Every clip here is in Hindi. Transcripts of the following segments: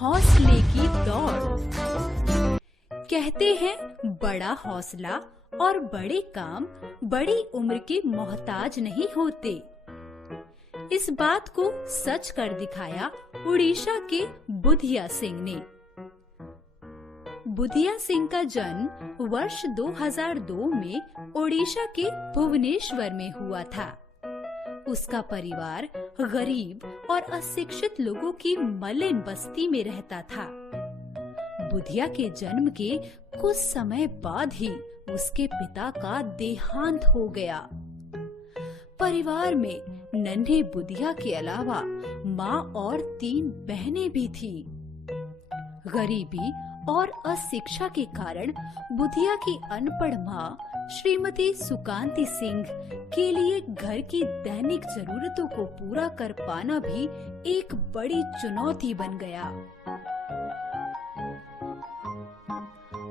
हौसले की दौड़। कहते हैं बड़ा हौसला और बड़े काम बड़ी उम्र के मोहताज नहीं होते। इस बात को सच कर दिखाया उड़ीसा के बुधिया सिंह ने। बुधिया सिंह का जन्म वर्ष 2002 में ओडिशा के भुवनेश्वर में हुआ था। उसका परिवार गरीब और अशिक्षित लोगों की मलिन बस्ती में रहता था। बुधिया के जन्म के कुछ समय बाद ही उसके पिता का देहांत हो गया। परिवार में नन्हे बुधिया के अलावा माँ और 3 बहनें भी थी। गरीबी और अशिक्षा के कारण बुधिया की अनपढ़ माँ श्रीमती सुकांती सिंह के लिए घर की दैनिक जरूरतों को पूरा कर पाना भी एक बड़ी चुनौती बन गया।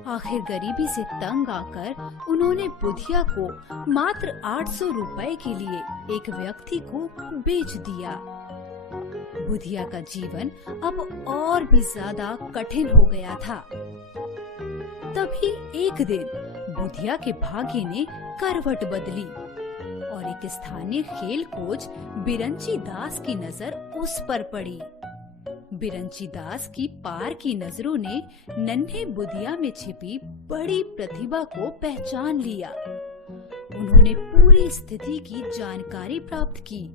आखिर गरीबी से तंग आकर उन्होंने बुधिया को मात्र 800 रुपए के लिए एक व्यक्ति को बेच दिया। बुधिया का जीवन अब और भी ज्यादा कठिन हो गया था। तभी एक दिन बुधिया के भाग्य ने करवट बदली और एक स्थानीय खेल कोच बिरंची दास की नजर उस पर पड़ी। बिरंची दास की पार की नजरों ने नन्हे बुधिया में छिपी बड़ी प्रतिभा को पहचान लिया। उन्होंने पूरी स्थिति की जानकारी प्राप्त की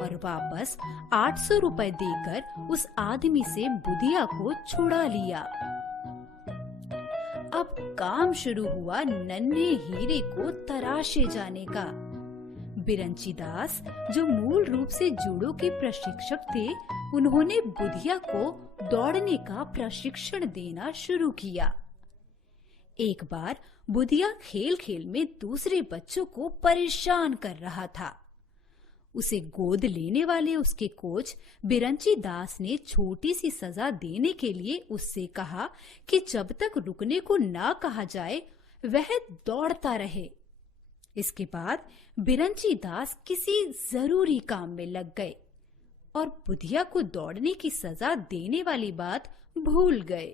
और वापस 800 रुपए देकर उस आदमी से बुधिया को छुड़ा लिया। अब काम शुरू हुआ नन्हे हीरे को तराशे जाने का। बिरंची दास, जो मूल रूप से जूडो के प्रशिक्षक थे, उन्होंने बुधिया को दौड़ने का प्रशिक्षण देना शुरू किया। एक बार बुधिया खेल खेल में दूसरे बच्चों को परेशान कर रहा था। उसे गोद लेने वाले उसके कोच बिरंची दास ने छोटी सी सजा देने के लिए उससे कहा कि जब तक रुकने को ना कहा जाए वह दौड़ता रहे। इसके बाद बिरंची दास किसी जरूरी काम में लग गए और बुधिया को दौड़ने की सजा देने वाली बात भूल गए।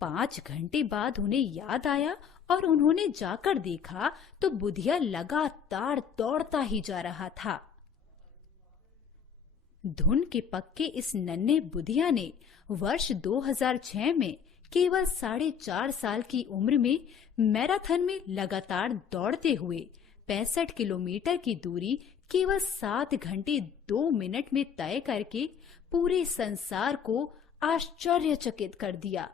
5 घंटे बाद उन्हें याद आया और उन्होंने जाकर देखा तो बुधिया लगातार दौड़ता ही जा रहा था। धुन के पक्के इस नन्हे बुधिया ने वर्ष 2006 में केवल 4.5 साल की उम्र में मैराथन में लगातार दौड़ते हुए 65 किलोमीटर की दूरी केवल 7 घंटे 2 मिनट में तय करके पूरे संसार को आश्चर्यचकित कर दिया।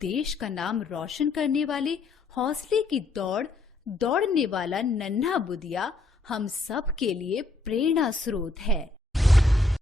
देश का नाम रोशन करने वाले हौसले की दौड़ने वाला नन्हा बुधिया हम सब के लिए प्रेरणा स्रोत है।